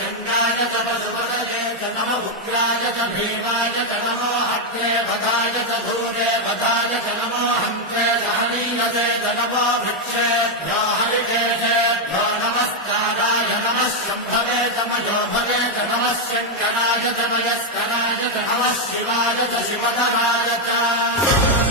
शङ्गाय च पशुपतये च नम उग्राय च भीमाय च नमो अग्ने वधाय च धूरे वधाय च नमो हन्त्रे च हनीयते च नमो वृक्षेभ्यो हरिकेशेभ्यो नमस्काराय नमः शम्भवे च मयोभवे च नमः शङ्कराय च मयस्कराय च नमः शिवाय च शिवधराय च